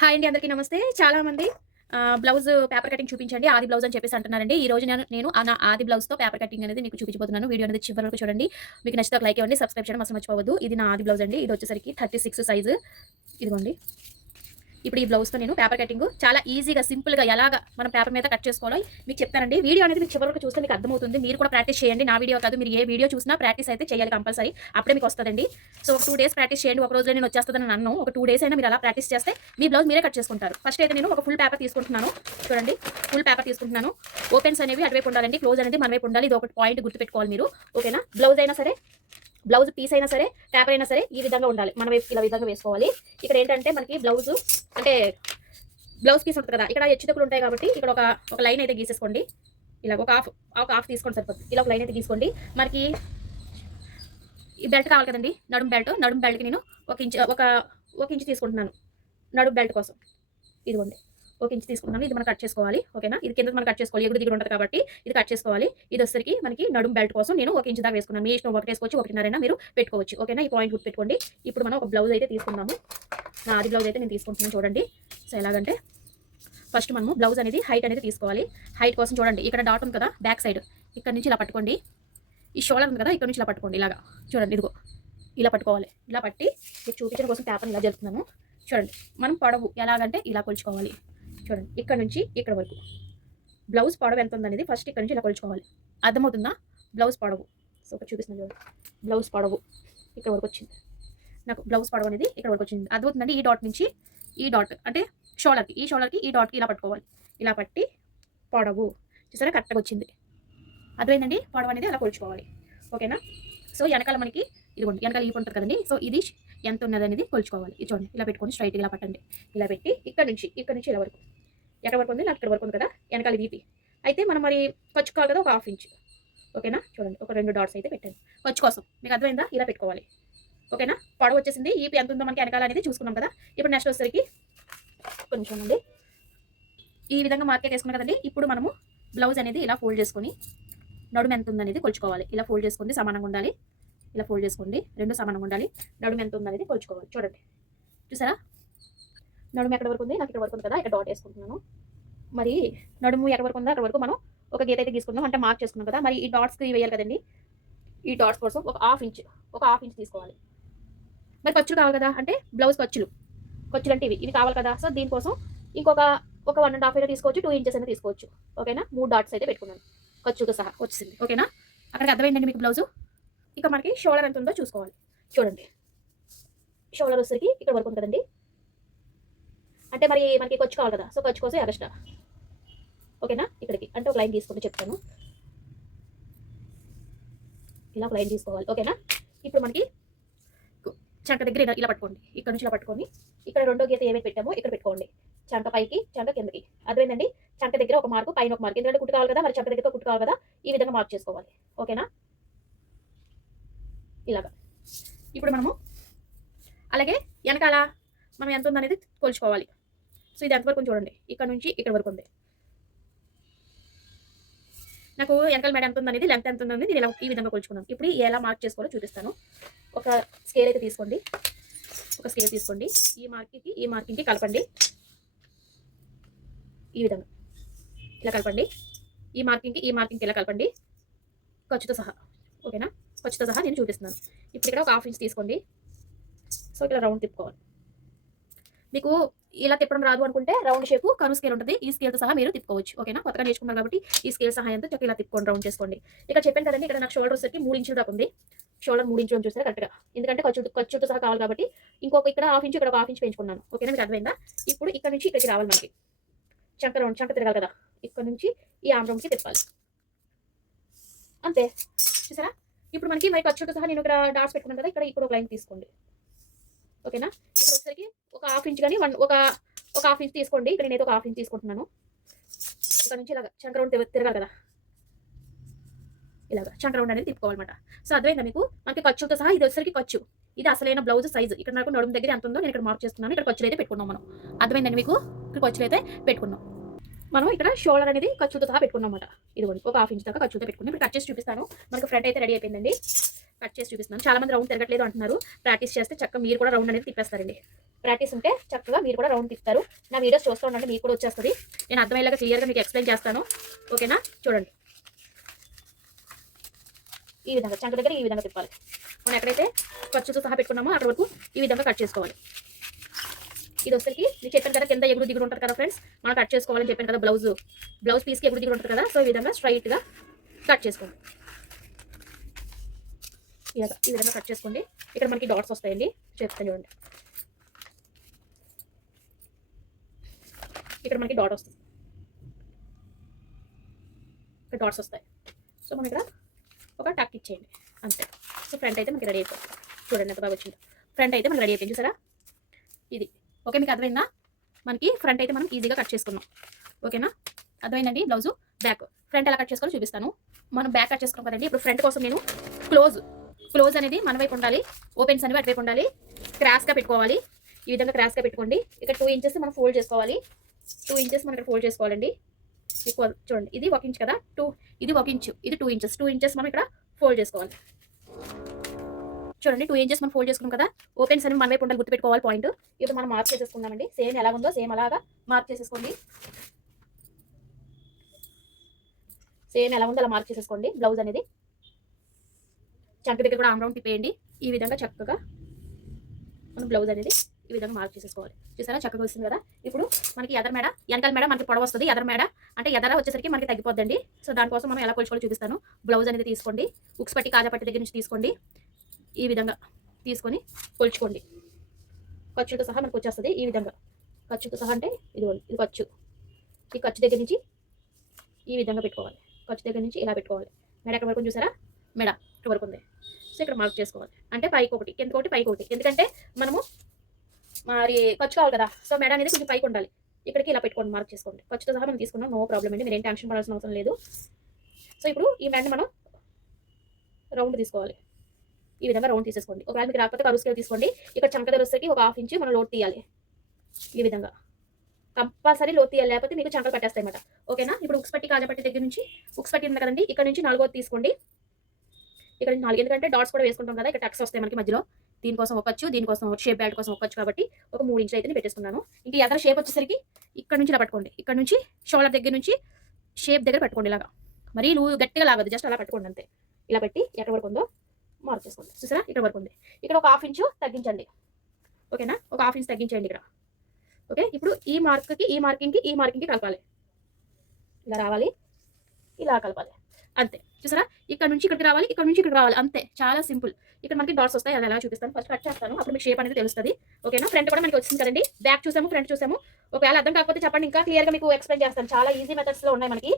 Hi అండి, అందరికీ నమస్తే. చాలామంది బ్లౌజ్ పేపర్ కటింగ్ చూపించండి, ఆది బ్లౌజ్ అని చెప్పేసి అంటున్నారండి. ఈ రోజు నేను నా ఆది బ్లౌజ్‌తో పేపర్ కటింగ్ అనేది మీకు చూపించబోతున్నాను. వీడియో అనేది చివరి వరకు చూడండి. మీకు నచ్చితే ఒక లైక్ ఇవ్వండి, సబ్స్క్రైబ్ చేయడం అసలు మర్చిపోవద్దు. ఇది నా ఆది బ్లౌజ్ అండి. ఇది వచ్చేసరికి 36 సైజు. ఇదిగోండి. ఇప్పుడు ఈ బ్లౌజ్‌తో నేను పేపర్ కటింగ్ చాలా ఈజీగా, సింపుల్‌గా ఎలాగా మనం పేపర్ మీద కట్ చేసుకోవాలో మీకు చెప్తానండి. వీడియో అనేది మీకు చివరి వరకు చూస్తే మీకు అర్థమవుతుంది. మీరు కూడా ప్రాక్టీస్ చేయండి. నా వీడియో కాదు, మీరు ఏ వీడియో చూసినా ప్రాక్టీస్ అయితే చేయాలి కంపల్సరీ. అప్పుడే మీకు వస్తదండి. సో 2 డేస్ ప్రాక్టీస్ చేయండి. ఒక రోజులో నేను వచ్చేస్తదని నన్ను ఒక 2 డేస్ అయినా మీరు అలా ప్రాక్టీస్ చేస్తే మీ బ్లౌజ్ మీరే కట్ చేసుకుంటారు. ఫస్ట్ అయితే నేను ఒక ఫుల్ పేపర్ తీసుకుంటున్నాను. చూడండి, ఫుల్ పేపర్ తీసుకుంటున్నాను. ఓపెన్స్ అనేవి అటువైపు ఉండాలండి, క్లోజ్ అనేది మన వైపు ఉండాలి. ఇది ఒక పాయింట్ గుర్తుపెట్టుకోవాలి మీరు. ఓకేనా? బ్లౌజ్ అయినా సరే, బ్లౌజ్ పీస్ అయినా సరే, పేపర్ అయినా సరే ఈ విధంగా ఉండాలి. మన వైపు ఇలా విధంగా వేసుకోవాలి. ఇక్కడ ఏంటంటే మనకి బ్లౌజ్ అంటే బ్లౌజ్ పీస్ ఉంటుంది కదా, ఇక్కడ హెచ్చుతగ్గులు ఉంటాయి కాబట్టి ఇక్కడ ఒక లైన్ అయితే గీసేసుకోండి. ఇలా ఒక హాఫ్ తీసుకోండి, సరిపోతుంది. ఇలా ఒక లైన్ అయితే తీసుకోండి. మనకి ఈ బెల్ట్ కావాలి కదండి, నడుము బెల్ట్కి నేను ఒక ఇంచు తీసుకుంటున్నాను నడుము బెల్ట్ కోసం. ఇదిగోండి, ఒక ఇంచు తీసుకుంటున్నాను. ఇది మనం కట్ చేసుకోవాలి. ఓకేనా? ఇది కింద మనం కట్ చేసుకోవాలి, ఎగుడు దిగుడు ఉంటుంది కాబట్టి ఇది కట్ చేసుకోవాలి. ఇది వచ్చరికి మనకి నడుము బెల్ట్ కోసం నేను ఒక ఇంచు దాకా వేసుకున్నాను. మీ ఇష్టం, ఒకటి వేసుకోవచ్చు, 1.5 మీరు పెట్టుకోవచ్చు. ఓకేనా? ఈ పాయింట్ గుర్తుపెట్టుకోండి. ఇప్పుడు మనం ఒక బ్లౌజ్ అయితే తీసుకున్నాము. నా ఆది బ్లౌజ్ అయితే నేను తీసుకుంటున్నాను. చూడండి, సో ఎలాగంటే ఫస్ట్ మనము బ్లౌజ్ అనేది హైట్ అనేది తీసుకోవాలి. హైట్ కోసం చూడండి, ఇక్కడ డాట్ ఉంది కదా బ్యాక్ సైడ్, ఇక్కడ నుంచి ఇలా పట్టుకోండి. ఈ షోల్డర్ ఉంది కదా, ఇక్కడ నుంచి ఇలా పట్టుకోండి. ఇలాగా చూడండి, ఇదిగో ఇలా పట్టుకోవాలి. ఇలా పట్టి మీకు చూపించడం కోసం పేపర్ని ఇలా జరుపుతున్నాము. చూడండి, మనం పొడవు ఎలాగంటే ఇలా కొలుచుకోవాలి. చూడండి, ఇక్కడ నుంచి ఇక్కడ వరకు బ్లౌజ్ పొడవు ఎంత ఉందనేది ఫస్ట్ ఇక్కడ నుంచి ఇలా కొలుచుకోవాలి. అర్థమవుతుందా? బ్లౌజ్ పొడవు. సో ఒకటి చూపిస్తున్నాను చూడండి, బ్లౌజ్ పొడవు ఇక్కడ వరకు వచ్చింది. నాకు బ్లౌజ్ పొడవు అనేది ఇక్కడ వరకు వచ్చింది. అర్థమవుతుందండి? ఈ డాట్ నుంచి ఈ డాట్ అంటే షోల్డర్కి, ఈ డాట్కి ఇలా పట్టుకోవాలి. ఇలా పట్టి పొడవు చూసారా, కరెక్ట్గా వచ్చింది. అర్థమైందండి? పొడవు అనేది అలా కొలుచుకోవాలి. ఓకేనా? సో వెనకాల మనకి ఇదిగోండి, వెనకాల ఈ ఉంటుంది కదండి. సో ఇది ఎంత ఉన్నది అనేది కొలుచుకోవాలి. ఇది చూడండి, ఇలా పెట్టుకొని స్ట్రైట్ ఇలా పట్టండి. ఇలా పెట్టి ఇక్కడ నుంచి ఇలా వరకు, ఎక్కడ వరకు ఉంది, నాకు ఇక్కడ వరకు ఉంది కదా వెనకాల వీపి. అయితే మనం మరి ఖర్చుకోవాలి కదా, ఒక హాఫ్ ఇంచ్. ఓకేనా? చూడండి, ఒక 2 డాట్స్ అయితే పెట్టండి ఖర్చు కోసం. మీకు అర్థమైందా? ఇలా పెట్టుకోవాలి. ఓకేనా? పొడవు వచ్చేసింది. ఈపి ఎంత ఉందో మనకి వెనకాల అనేది చూసుకున్నాం కదా. ఇప్పుడు నెక్స్ట్ వచ్చేసరికి కొంచెం అండి ఈ విధంగా మార్కెట్ వేసుకున్నాం కదండి. ఇప్పుడు మనము బ్లౌజ్ అనేది ఇలా ఫోల్డ్ చేసుకొని నడుము ఎంత ఉందనేది కొలుచుకోవాలి. ఇలా ఫోల్డ్ చేసుకోండి, సమానంగా ఉండాలి. ఇలా ఫోల్డ్ చేసుకోండి, 2 సమానంగా ఉండాలి. నడుము ఎంత ఉందనేది కొలుచుకోవాలి. చూడండి, చూసారా నడుము ఎక్కడ వరకు ఉంది, నాకు ఇక్కడ వరకు ఉంది కదా, ఇక్కడ డాట్ వేసుకుంటున్నాను. మరి నడుము ఎక్కడ వరకు ఉందో అక్కడ వరకు మనం ఒక గీత అయితే తీసుకున్నాం, అంటే మార్క్ చేసుకున్నాం కదా. మరి ఈ డాట్స్కి వేయాలి కదండి. ఈ డాట్స్ కోసం ఒక హాఫ్ ఇంచ్ తీసుకోవాలి. మరి ఖర్చులు కావాలి కదా, అంటే బ్లౌజ్ ఖర్చులు అంటే ఇవి కావాలి కదా. సో దీనికోసం ఇంకొక 1.5 అయినా తీసుకోవచ్చు, 2 ఇంచెస్ అయినా తీసుకోవచ్చు. ఓకేనా? 3 డాట్స్ అయితే పెట్టుకున్నాను ఖర్చుతో సహా వచ్చింది. ఓకేనా? అక్కడికి అర్థమైందండి మీకు బ్లౌజు. ఇక మనకి షోల్డర్ ఎంత ఉందో చూసుకోవాలి. చూడండి, షోల్డర్ వచ్చేసరికి ఇక్కడ వరకు ఉంది కదండి. అంటే మరి మనకి ఖర్చు కావాలి కదా, సో ఖర్చు కోసం ఎక్స్ట్రా. ఓకేనా? ఇక్కడికి అంటే ఒక లైన్ తీసుకుంటే చెప్తాను. ఇలా ఒక లైన్ తీసుకోవాలి. ఓకేనా? ఇప్పుడు మనకి చంక దగ్గర ఇలా పట్టుకోండి, ఇక్కడ నుంచి ఇలా పట్టుకొని ఇక్కడ రెండో గీత ఏమైతే పెట్టామో ఇక్కడ పెట్టుకోండి. చంక పైకి, చంక కిందకి. అర్థమైందండి? చంక దగ్గర ఒక మార్కు, పైన ఒక మార్కు. ఎందుకంటే కుట్టు కావాలి కదా, మరి చంక దగ్గర కుట్టు కావాలి కదా, ఈ విధంగా మార్క్ చేసుకోవాలి. ఓకేనా? ఇలాగా. ఇప్పుడు మనము అలాగే వెనకాల మనం ఎంత ఉందనేది కొలుచుకోవాలి. సో ఇది ఎంతవరకు చూడండి, ఇక్కడ నుంచి ఇక్కడ వరకు ఉంది. నాకు వెనకాల మేడ ఎంత ఉందనేది, లెంత్ ఎంత ఉందనేది నేను ఇలా ఈ విధంగా కొలుచుకున్నాను. ఇప్పుడు ఎలా మార్క్ చేసుకోవాలో చూపిస్తాను. ఒక స్కేల్ అయితే తీసుకోండి, ఈ మార్కింగ్కి కలపండి. ఈ విధంగా ఇలా కలపండి. ఈ మార్కింగ్కి ఇలా కలపండి ఖర్చుతో సహా. ఓకేనా? ఖర్చుతో సహా నేను చూపిస్తున్నాను. ఇప్పుడు ఇక్కడ ఒక హాఫ్ ఇంచ్ తీసుకోండి. సో ఇక్కడ రౌండ్ తిప్పుకోవాలి. మీకు ఇలా తిప్పడం రాదు అనుకుంటే రౌండ్ షేప్ కను స్కేల్ ఉంటుంది, ఈ స్కేల్తో సహా మీరు తిప్పుకోవచ్చు. ఓకేనా? కొత్తగా నేర్చుకున్నారు కాబట్టి ఈ స్కేల్ సహాయంతో చక్కగా ఇలా తిప్పుకోండి, రౌండ్ చేసుకోండి. ఇక్కడ చెప్పాను కదండి, ఇక్కడ నాకు షోల్డర్ వచ్చేసరికి 3 ఇంచుల దాకా ఉంది. షోల్డర్ 3 ఇంచులు చూసారా కరెక్ట్గా, ఎందుకంటే ఖర్చుతో సహా కావాలి కాబట్టి. ఇంకొక ఇక్కడ హాఫ్ ఇంచు, ఇక్కడ ఒక హాఫ్ ఇంచ్ పెంచుకున్నాను. ఓకేనా? మీకు అర్థమైందా? ఇప్పుడు ఇక్కడ నుంచి ఇక్కడికి రావాలి మనకి. చంక తిరగాలి కదా, ఇక్కడ నుంచి ఈ ఆమ్ రౌండ్కి తిప్పాలి. అంతే, చూసారా? ఇప్పుడు మనకి మరి ఖర్చుతో సహా నేను ఇక్కడ డాట్స్ పెట్టుకున్నాను కదా, ఇక్కడ ఒక లైన్ తీసుకోండి. ఓకేనా? ఇప్పుడు వచ్చేసరికి ఒక హాఫ్ ఇంచ్ కానీ ఒక హాఫ్ ఇంచ్ తీసుకోండి. ఇక్కడ నేనైతే ఒక హాఫ్ ఇంచ్ తీసుకుంటున్నాను. ఇక్కడ నుంచి ఇలాగ చంక రౌండ్ తిరగాలి కదా, ఇలాగ చంక రౌండ్ అనేది తిప్పుకోవాలన్నమాట. సో అర్థమైందా మీకు? మనకి ఖర్చుతో సహా ఇది వచ్చేసరికి ఖర్చు. ఇది అసలైన బ్లౌజ్ సైజు. ఇక్కడ నాకు నడుము దగ్గర ఎంత ఉందో నేను ఇక్కడ మార్క్ చేస్తున్నాను. ఇక్కడ ఖర్చులు అయితే పెట్టుకున్నాం మనం. అర్థమైందండి మీకు? ఇక్కడ ఖర్చులు అయితే పెట్టుకున్నాం. మనం ఇక్కడ షోల్డర్ అనేది ఖర్చుతో సహా పెట్టుకున్నాం అన్నమాట. ఇదిగోండి ఒక హాఫ్ ఇంచ్ దాకా ఖర్చుతో పెట్టుకుని ఇప్పుడు కట్ చేసి చూపిస్తాను. మనకు ఫ్రంట్ అయితే రెడీ అయిపోయిందండి. కట్ చేసి చూపిస్తున్నాను. చాలా మంది రౌండ్ తిరగట్లేదు అంటున్నారు. ప్రాక్టీస్ చేస్తే చక్కగా మీరు కూడా రౌండ్ అనేది తిప్పేస్తారండి. ప్రాక్టీస్ ఉంటే చక్కగా మీరు కూడా రౌండ్ తిప్పుతారు. నా వీడియోస్ చూస్తూ ఉండండి, మీకు కూడా వచ్చేస్తుంది. నేను అర్థమయ్యేలాగా క్లియర్గా మీకు ఎక్స్ప్లెయిన్ చేస్తాను. ఓకేనా? చూడండి, ఈ విధంగా చంక దగ్గర ఈ విధంగా తిప్పాలి. మనం ఎక్కడైతే ఖర్చుతో సహా పెట్టుకున్నామో అక్కడ వరకు ఈ విధంగా కట్ చేసుకోవాలి. ఇది వచ్చరికి నేను చెప్పాను కదా, కింద ఎగురు దిగుడు ఉంటుంది కదా ఫ్రెండ్స్, మనం కట్ చేసుకోవాలని చెప్పాను కదా. బ్లౌజ్ పీస్కి ఎగురు దిగుడు ఉంటుంది కదా. సో ఈ విధంగా స్ట్రైట్గా కట్ చేసుకోండి. ఈ విధంగా కట్ చేసుకోండి. ఇక్కడ మనకి డాట్స్ వస్తాయండి, చెప్తాను చూడండి. ఇక్కడ మనకి డాట్ వస్తుంది, ఇక్కడ డాట్స్ వస్తాయి. సో మనం ఇక్కడ ఒక టక్ ఇచ్చేయండి అంతే. సో ఫ్రంట్ అయితే మనకి రెడీ అయిపోతుంది. చూడండి ఎంత బాగా వచ్చిందో. ఫ్రంట్ అయితే మనకి రెడీ అయిపోయింది, చూసారా? ఇది ఓకే, మీకు అర్థమైందా? మనకి ఫ్రంట్ అయితే మనం ఈజీగా కట్ చేసుకున్నాం. ఓకేనా? అర్థమైందండి. బ్లౌజు బ్యాక్ ఫ్రంట్ ఎలా కట్ చేసుకోవాలో చూపిస్తాను. మనం బ్యాక్ కట్ చేసుకున్నాం కదండి. ఇప్పుడు ఫ్రంట్ కోసం నేను క్లోజ్ అనేది మన వైపు ఉండాలి, ఓపెన్స్ అనేవి అటువైపు ఉండాలి. క్రాస్గా పెట్టుకోవాలి. ఈ విధంగా క్రాస్గా పెట్టుకోండి. ఇక్కడ 2 ఇంచెస్ మనం ఫోల్డ్ చేసుకోవాలి. 2 ఇంచెస్ మనం ఇక్కడ ఫోల్డ్ చేసుకోవాలండి. ఈక్వల్ చూడండి, ఇది 1 ఇంచ్ కదా, ఇది 1 ఇంచు, ఇది 2 ఇంచెస్. 2 ఇంచెస్ మనం ఇక్కడ ఫోల్డ్ చేసుకోవాలి. చూడండి, 2 ఇంచెస్ మనం ఫోల్డ్ చేసుకున్నాం కదా. ఓపెన్స్ అనేవి మన వైపు ఉండాలి, గుర్తుపెట్టుకోవాలి పాయింట్. ఇప్పుడు మనం మార్క్ చేసేసుకుందామండి. సేమ్ ఎలా ఉందో సేమ్ అలాగా మార్క్ చేసేసుకోండి. సేమ్ ఎలా ఉందో అలా మార్క్ చేసేసుకోండి. బ్లౌజ్ అనేది చంక దగ్గర కూడా ఆమ్ రౌండ్ తిప్పేయండి. ఈ విధంగా చక్కగా మనం బ్లౌజ్ అనేది ఈ విధంగా మార్క్ చేసేసుకోవాలి. చూసారా, చక్కగా వస్తుంది కదా. ఇప్పుడు మనకి ఎదర మేడ, వెనకాల మేడ మనకి పొడవ వస్తుంది. ఎదర మేడ అంటే ఎదర వచ్చేసరికి మనకి తగ్గిపోద్దండి. సో దానికోసం మనం ఎలా కొలుచుకోవాలో చూపిస్తాను. బ్లౌజ్ అనేది తీసుకోండి, ఉక్స్ పట్టి కాజా పట్టి దగ్గర నుంచి తీసుకోండి. ఈ విధంగా తీసుకొని కొలుచుకోండి. ఖర్చుతో సహా మనకు వచ్చేస్తుంది. ఈ విధంగా ఖర్చుతో సహా అంటే ఇది ఖర్చు. ఈ ఖర్చు దగ్గర నుంచి ఈ విధంగా పెట్టుకోవాలి. ఖర్చు దగ్గర నుంచి ఇలా పెట్టుకోవాలి. మెడ ఎక్కడ వరకు చూసారా, మెడ ఇక్కడ వరకు ఉంది. సో ఇక్కడ మార్క్ చేసుకోవాలి. అంటే పైకి ఒకటి, కిందకి ఒకటి, పైకి ఒకటి. ఎందుకంటే మనము మరి ఖర్చు కావాలి కదా. సో మెడ అనేది కొంచెం పైకి ఉండాలి. ఇక్కడికి ఇలా పెట్టుకోండి, మార్క్ చేసుకోండి. ఖర్చుతో సహా మనం తీసుకున్నాం, నో ప్రాబ్లం అండి. మీరు ఏం టెన్షన్ పడాల్సిన అవసరం లేదు. సో ఇప్పుడు ఈ మెడని మనం రౌండ్ తీసుకోవాలి. ఈ విధంగా రౌండ్ తీసేసుకోండి. ఒకవేళ మీకు రాకపోతే కరువు స్కేల్ తీసుకోండి. ఇక్కడ చంక దగ్గర వచ్చేసరికి ఒక 1/2 ఇంచు మనం లోతు తీయాలి. ఈ విధంగా కంపల్సరీ లోతు తీయాలి, లేకపోతే మీకు చంకలు పట్టేస్తాయి అన్నమాట. ఓకేనా? ఇప్పుడు ఉక్స్ పట్టి కాజా పట్టి దగ్గర నుంచి ఉక్స్ పట్టి ఉంది కదండి, ఇక్కడ నుంచి 4వ తీసుకోండి. ఇక్కడ నుంచి 4, ఎందుకంటే డాట్స్ కూడా వేసుకుంటాం కదా. ఇక్కడ టక్స్ వస్తాయి మనకి మధ్యలో. దీనికోసం ఒకచ్చు, దీనికోసం షేప్ బెల్ట్ కోసం ఒకచ్చు, కాబట్టి ఒక 3 ఇంచులు అయితే పెట్టేసుకున్నాను. ఇంకా ఎదర షేప్ వచ్చేసరికి ఇక్కడ నుంచి ఇలా పట్టుకోండి. ఇక్కడ నుంచి షోల్డర్ దగ్గర నుంచి షేప్ దగ్గర పట్టుకోండి. ఇలాగా మరీ గట్టిగా లాగదు, జస్ట్ అలా పట్టుకోండి అంతే. ఇలా పెట్టి ఎక్కడ వరకు ఉందో మార్క్ చేసుకోండి. చూసారా, ఇక్కడ వరకు ఉంది. ఇక్కడ ఒక 1/2 ఇంచు తగ్గించండి. ఓకేనా? ఒక 1/2 ఇంచు తగ్గించండి ఇక్కడ. ఓకే, ఇప్పుడు ఈ మార్క్కి ఈ మార్కింగ్కి కలపాలి. ఇలా రావాలి, ఇలా కలపాలి అంతే. చూసారా, ఇక్కడ నుంచి ఇక్కడికి రావాలి, ఇక్కడ నుంచి ఇక్కడికి రావాలి అంతే. చాలా సింపుల్. ఇక్కడ మనకి డాట్స్ వస్తాయి, అది ఎలా చూపిస్తాను. ఫస్ట్ కట్ చేస్తాను, అప్పుడు మీకు షేప్ అనేది తెలుస్తుంది. ఓకేనా? ఫ్రంట్ కూడా మనకి వచ్చింది కదండి. బ్యాక్ చూసాము, ఫ్రంట్ చూసాము. ఒకవేళ అర్థం కాకపోతే చెప్పండి, ఇంకా క్లియర్గా మీకు ఎక్స్ప్లెయిన్ చేస్తాను. చాలా ఈజీ మెథడ్స్లో ఉన్నాయి మనకి.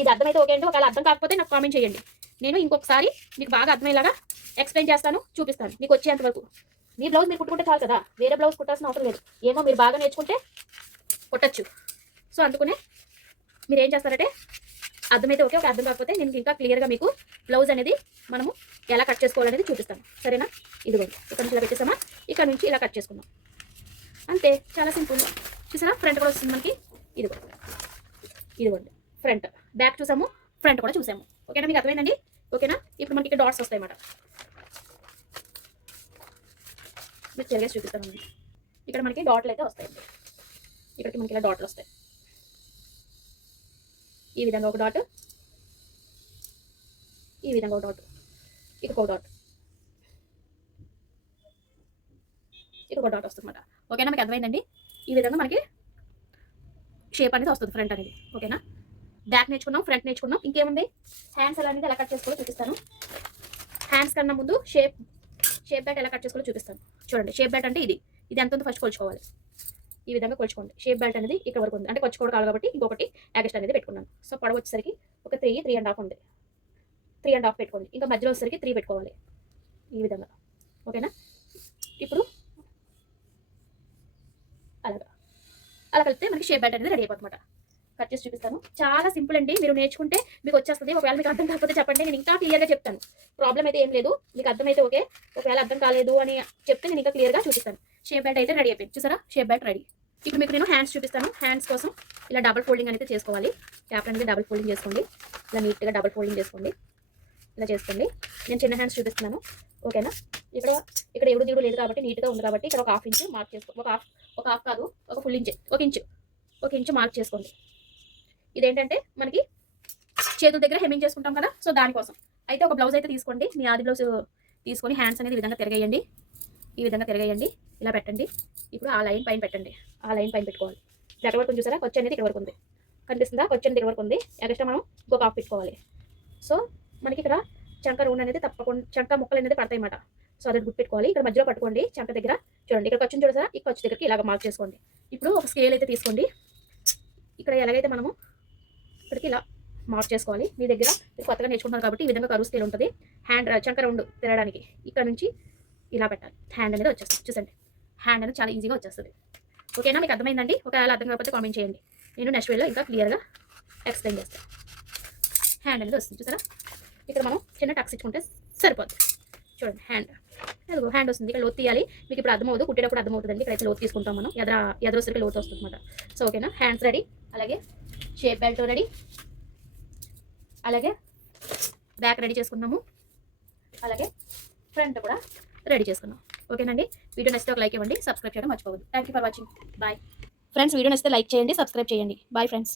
ఇది అర్థమైతే ఓకే అండి. ఒకవేళ అర్థం కాకపోతే నాకు కామెంట్ చేయండి. నేను ఇంకొకసారి మీకు బాగా అర్థమయ్యేలాగా ఎక్స్ప్లెయిన్ చేస్తాను, చూపిస్తాను మీకు వచ్చేంత వరకు. మీ బ్లౌజ్ మీరు కుట్టుకుంటే చాలు కదా, వేరే బ్లౌజ్ కుట్టాల్సిన అవసరం లేదు. ఏమో మీరు బాగా నేర్చుకుంటే కుట్టచ్చు. సో అందుకనే మీరు ఏం చేస్తారంటే, అర్థమైతే ఓకే, ఒక అర్థం కాకపోతే నేను ఇంకా క్లియర్గా మీకు బ్లౌజ్ అనేది మనము ఎలా కట్ చేసుకోవాలనేది చూపిస్తాను. సరేనా? ఇదిగోండి, ఇక్కడ నుంచి ఇలా పెట్టేసామా, ఇక్కడ నుంచి ఇలా కట్ చేసుకుందాం అంతే. చాలా సింపుల్. చూసారా, ఫ్రంట్ కూడా వస్తుంది మనకి. ఇదిగోండి ఫ్రంట్. బ్యాక్ చూసాము, ఫ్రంట్ కూడా చూసాము. ఓకేనా? మీకు అర్థమైందండి. ఓకేనా? ఇప్పుడు మనకి ఇక్కడ డాట్స్ వస్తాయి అన్నమాట. మీకు చెరిగేసి చూపిస్తాను. ఇక్కడ మనకి డాట్లు అయితే వస్తాయండి. ఇక్కడికి మనకి ఇలా డాట్లు వస్తాయి. ఈ విధంగా ఒక డాట్, ఈ విధంగా ఒక డాట్, ఇక్కడ ఒక డాట్, ఇక్కడ ఒక డాట్ వస్తుంది అన్నమాట. ఓకేనా? మీకు అర్థమైందండి. ఈ విధంగా మనకి షేప్ అనేది వస్తుంది ఫ్రంట్ అనేది. ఓకేనా? బ్యాక్ నేర్చుకున్నాం, ఫ్రంట్ నేర్చుకున్నాం. ఇంకేముంది, హ్యాండ్స్ ఎలా అనేది ఎలా కట్ చేసుకోవాలో చూపిస్తాను. హ్యాండ్స్ కన్నా ముందు షేప్ బ్యాట్ ఎలా కట్ చేసుకోవాలో చూపిస్తాను. చూడండి, షేప్ బ్యాట్ అంటే ఇది ఎంత ఉందో ఫస్ట్ కొలుచుకోవాలి. ఈ విధంగా కొలుచుకోండి. షేప్ బెల్ట్ అనేది ఇక్కడ వరకు ఉంది, అంటే కొలుచుకోవడం కాదు కాబట్టి ఇంకొకటి ఎక్స్ట్రా అనేది పెట్టుకున్నాను. సో పొడవు వచ్చేసరికి ఒక 3.5 ఉంది. 3.5 పెట్టుకోండి. ఇంకా మధ్యలో వచ్చేసరికి 3 పెట్టుకోవాలి. ఈ విధంగా. ఓకేనా? ఇప్పుడు అలా కలిపితే మనకి షేప్ బెల్ట్ అనేది రెడీ అయిపోతుందన్నమాట. కట్ చేసి చూపిస్తాను. చాలా సింపుల్ అండి. మీరు నేర్చుకుంటే మీకు వచ్చేస్తుంది. ఒకవేళ మీకు అర్థం కాకపోతే చెప్పండి, నేను ఇంకా క్లియర్గా చెప్తాను. ప్రాబ్లం అయితే ఏం లేదు. మీకు అర్థమైతే ఓకే, ఒకవేళ అర్థం కాలేదు అని చెప్తే నేను ఇంకా క్లియర్గా చూపిస్తాను. షేప్ బెల్ట్ అయితే రెడీ అయిపోయింది. చూసారా, షేప్ బెల్ట్ రెడీ. ఇప్పుడు మీకు నేను హ్యాండ్స్ చూపిస్తాను. హ్యాండ్స్ కోసం ఇలా డబుల్ ఫోల్డింగ్ అనేది చేసుకోవాలి. పేపర్ అనేది డబుల్ ఫోల్డింగ్ చేసుకోండి. ఇలా నీట్గా డబుల్ ఫోల్డింగ్ చేసుకోండి. ఇలా చేసుకోండి. నేను చిన్న హ్యాండ్స్ చూపిస్తున్నాను, ఓకేనా. ఇక్కడ ఎగుడు దిగుడు లేదు కాబట్టి నీట్గా ఉంది కాబట్టి ఇక్కడ ఒక హాఫ్ ఇంచ్ మార్క్ చేసుకో, ఒక హాఫ్ కాదు, ఒక ఫుల్ ఇంచ్, ఒక ఇంచు మార్క్ చేసుకోండి. ఇదేంటంటే మనకి చేతుల దగ్గర హెమ్మింగ్ చేసుకుంటాం కదా, సో దానికోసం. అయితే ఒక బ్లౌజ్ అయితే తీసుకోండి, మీ ఆది బ్లౌజ్ తీసుకొని హ్యాండ్స్ అనేది ఈ విధంగా తిరగేయండి. ఈ విధంగా తిరగేయండి, ఇలా పెట్టండి. ఇప్పుడు ఆ లైన్ పైన పెట్టండి, ఆ లైన్ పైన పెట్టుకోవాలి. ఎక్కడ వరకు చూసారా, ఖర్చు అనేది ఇక్కడ వరకు ఉంది, కనిపిస్తుందా? ఖర్చు అనేది ఇక్కడ వరకు ఉంది. ఎక్స్ట్రా మనం ఇంకొక హాఫ్ పెట్టుకోవాలి. సో మనకి ఇక్కడ చంక రౌండ్ అనేది తప్పకుండా, చంక ముక్కలు అనేది పడతాయి అన్నమాట. సో అది గుర్తుపెట్టుకోవాలి. ఇక్కడ మధ్యలో పట్టుకోండి, చంక దగ్గర చూడండి, ఇక్కడ ఖర్చుని చూడసారా, ఈ ఖర్చు దగ్గరికి ఇలాగ మార్క్ చేసుకోండి. ఇప్పుడు ఒక స్కేల్ అయితే తీసుకోండి. ఇక్కడ ఎలాగైతే మనము ఇక్కడికి ఇలా మార్క్ చేసుకోవాలి. మీ దగ్గర మీరు కొత్తగా నేర్చుకుంటున్నారు కాబట్టి ఈ విధంగా కరువు స్కేల్ ఉంటుంది. హ్యాండ్ చంక రౌండ్ తిరగడానికి ఇక్కడ నుంచి ఇలా పెట్టాలి. హ్యాండ్ అనేది వచ్చేస్తుంది, చూసండి. హ్యాండ్ అనేది చాలా ఈజీగా వచ్చేస్తుంది. ఓకేనా, మీకు అర్థమైందండి? ఒకవేళ అర్థం కాకపోతే కామెంట్ చేయండి, నేను నెక్స్ట్ వీడియోలో ఇంకా క్లియర్గా ఎక్స్ప్లెయిన్ చేస్తాను. హ్యాండ్ అనేది వస్తుంది, చూసారా. ఇక్కడ మనం చిన్న టక్స్ ఇచ్చుకుంటే సరిపోతుంది. చూడండి, హ్యాండ్ వస్తుంది. ఇక్కడ లోతు తీయాలి, మీకు ఇప్పుడు అర్థమవుతుంది, కుట్టేటప్పుడు అర్థమవుతుందండి. ఇక్కడైతే లోతు తీసుకుంటాం మనం, ఎదరొసరికి లోతు వస్తుంది అనమాట. సో ఓకేనా, హ్యాండ్స్ రెడీ, అలాగే షేప్ బెల్ట్ రెడీ, అలాగే బ్యాక్ రెడీ చేసుకున్నాము, అలాగే ఫ్రంట్ కూడా రెడీ చేసుకున్నాం. ఓకేనండి, వీడియో నచ్చితే ఒక లైక్ ఇవ్వండి, సబ్స్క్రైబ్ చేయడం మర్చిపోవద్దు. Thank you for watching, bye friends. Video నచ్చితే లైక్ చేయండి, సబ్స్క్రైబ్ చేయండి. Bye friends.